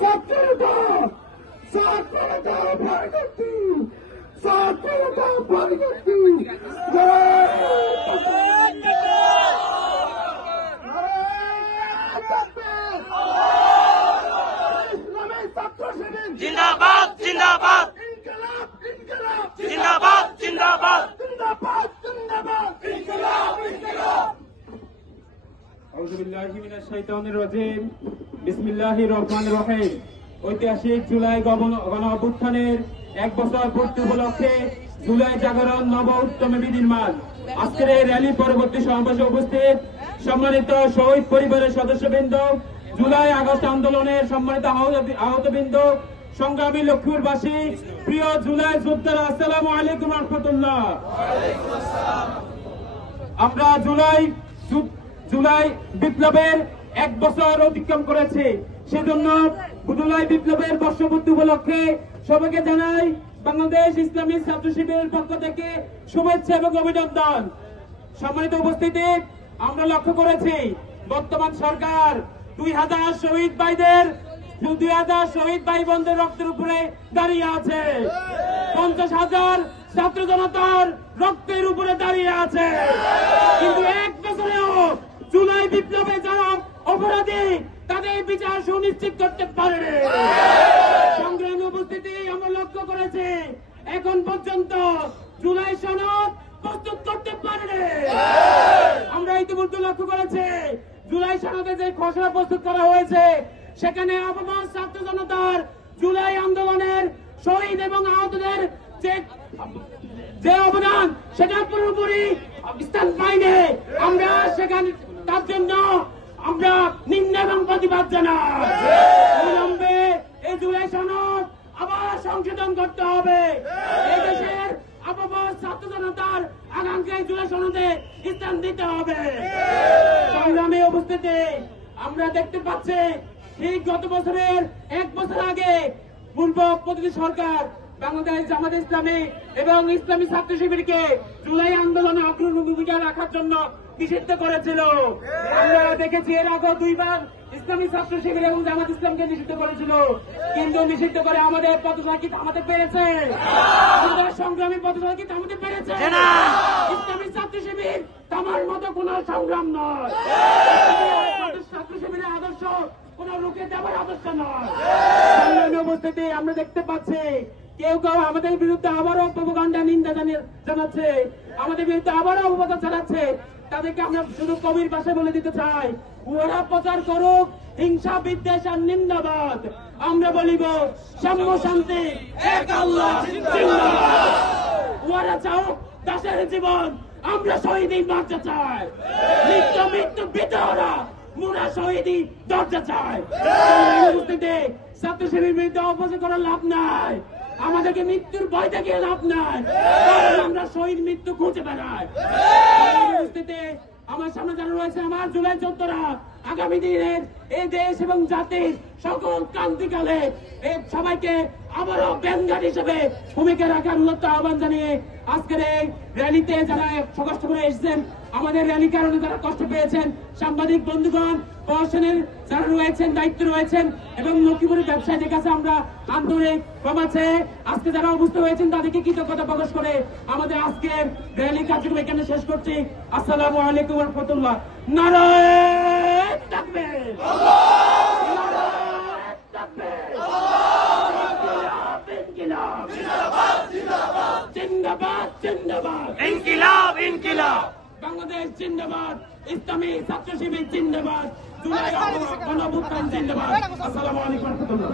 ছাত্রতা ছাত্রতা পরবর্তী ছাত্রতা পরবর্তী জিন্দাবাদ জিন্দাবাদ জিন্দাবাদ জিন্দাবাদ আউযু বিল্লাহি মিনাশ শাইতানির রাজিম। বিসমিল্লাহির রহমানির রহিম। ঐতিহাসিক জুলাই গণ অভ্যুত্থানের 1 বছর পূর্তি উপলক্ষে জুলাই জাগরণ নব উত্তম বিনির্মাণ আজকের এই র্যালি পরবর্তী সমাবেশে উপস্থিত সম্মানিত শহীদ পরিবারের সদস্যবৃন্দ, জুলাই আগস্ট আন্দোলনের সম্মানিত আহতবৃন্দ, সংগ্রামী লক্ষ্মীপুরবাসী, প্রিয় জুলাই যোদ্ধারা, আসসালামু আলাইকুম ওয়া রাহমাতুল্লাহ। আমরা জুলাই বিপ্লবের 1 বছর অতিক্রম করেছি। সেজন্য জুলাই বিপ্লবের বর্ষপূর্তি উপলক্ষে সবাইকে জানাই বাংলাদেশ ইসলামী ছাত্র শিবিরের পক্ষ থেকে শুভেচ্ছা এবং অভিনন্দন। সম্মানিত উপস্থিতি, আমরা লক্ষ্য করেছি বর্তমান সরকার 2000 শহীদ ভাই বোনদের রক্তের উপরে দাঁড়িয়ে আছে, 50,000 ছাত্র জনতার রক্তের উপরে দাঁড়িয়ে আছে। কিন্তু 1 বছরেও জুলাই বিপ্লবে যারা অপরাধী তাদের বিচার সুনিশ্চিত করতে পারে। সংগ্রামী উপস্থিতি, আমরা লক্ষ্য করেছি এখন পর্যন্ত জুলাই সনদ প্রস্তুত করতে পারে। আমরা ইতিমধ্যে লক্ষ্য করেছি জুলাই সনদে যে খসড়া প্রস্তুত করা হয়েছে সেখানে আপামর ছাত্র জনতার জুলাই আন্দোলনের শহীদ এবং আহতদের যে অবদান সেটা পুরোপুরি স্থান পায়নি। আমরা সেখানে তার জন্য আমরা নিন্দা এবং প্রতিবাদ জানাই। অবিলম্বে এই জুলাই সনদ আবার সংশোধন করতে হবে। এই দেশের আপামর ছাত্র জনতার আকাঙ্ক্ষায় জুলাই সনদে স্থান দিতে হবে। সংগ্রামে উপস্থিতি, আমরা দেখতে পাচ্ছি ঠিক গত বছরের 1 বছর আগে পূর্ব প্রতিনিধি সরকার বাংলাদেশ জামাত ইসলামী এবং ইসলামী ছাত্র শিবিরকে জুলাই আন্দোলনে অগ্রণী ভূমিকা রাখার জন্য নিষিদ্ধ করেছিল। আমরা দেখেছি এর আগে 2 বার ইসলামী ছাত্র শিবির এবং জামাত ইসলামকে নিষিদ্ধ করেছিল, কিন্তু নিষিদ্ধ করে আমাদের পথচলা কি থামাতে পেরেছে? আমাদের সংগ্রামী পথচলা কি থামাতে পেরেছে? ইসলামী ছাত্র শিবির থামার মতো কোন সংগ্রাম নয়। ছাত্র শিবিরের আদর্শ কোন রুখে দেওয়ার আদর্শ নয়। উপস্থিতি, আমরা দেখতে পাচ্ছি কেউ কেউ আমাদের বিরুদ্ধে আবারও প্রোপাগান্ডা নিন্দা জানাচ্ছে, আমাদের বিরুদ্ধে আবারও অপবাদ চালাচ্ছে। তাদেরকে আমরা শুধু কবির ভাষায় বলে দিতে চাই, ওরা প্রচার করুক হিংসা বিদ্বেষ আর নিন্দাবাদ, আমরা বলিব সাম্য শান্তি এক আল্লাহ জিন্দাবাদ। ওরা চাও দাসের জীবন, আমরা শহীদ দরজা চাই। মৃত্যু মৃত্যু বিতরা মুরা শহীদি দরজা চাই। ছাত্র শিবির বিরুদ্ধে অপরাধ করার লাভ নাই, আমাদেরকে মৃত্যুর ভয় দেখিয়ে লাভ নাই, আমরা শহীদ মৃত্যু খুঁজে বেড়াই। আমার সামনে যারা রয়েছে আমার জুলাই যোদ্ধারা, আগামী দিনের এই দেশ এবং জাতির সকল ক্রান্তিকালে সবাইকে আবারও ব্যাংগার হিসেবে ভূমিকা রাখার উন্নত আহ্বান জানিয়ে আজকের এই র্যালিতে যারা কষ্ট করে এসেছেন, আমাদের র্যালির কারণে যারা কষ্ট পেয়েছেন, সাংবাদিক বন্ধুগণ, প্রশাসনের যারা রয়েছেন, দায়িত্ব রয়েছেন এবং লক্ষ্মীপুরের ব্যবসায়ীদের কাছে আমরা আন্তরিক ক্ষমা চেয়ে আজকে যারা উপস্থিত হয়েছেন তাদেরকে কৃতজ্ঞতা প্রকাশ করে আমাদের আজকের র্যালি কার্যক্রম এখানে শেষ করছি। আসসালামু আলাইকুম ওয়া রাহমাতুল্লাহ। নারায়ে তাকবীর, নারায়ে তাকবীর, ইনকিলাব জিন্দাবাদ জিন্দাবাদ, জিন্দাবাদ জিন্দাবাদ, ইনকিলাব ইনকিলাব, বাংলাদেশ জিন্দাবাদ, ইসলামী ছাত্র শিবির জিন্দাবাদ, জুলাই গণ অভ্যুত্থান জিন্দাবাদ। আসসালামু আলাইকুম ওয়া রাহমাতুল্লাহ।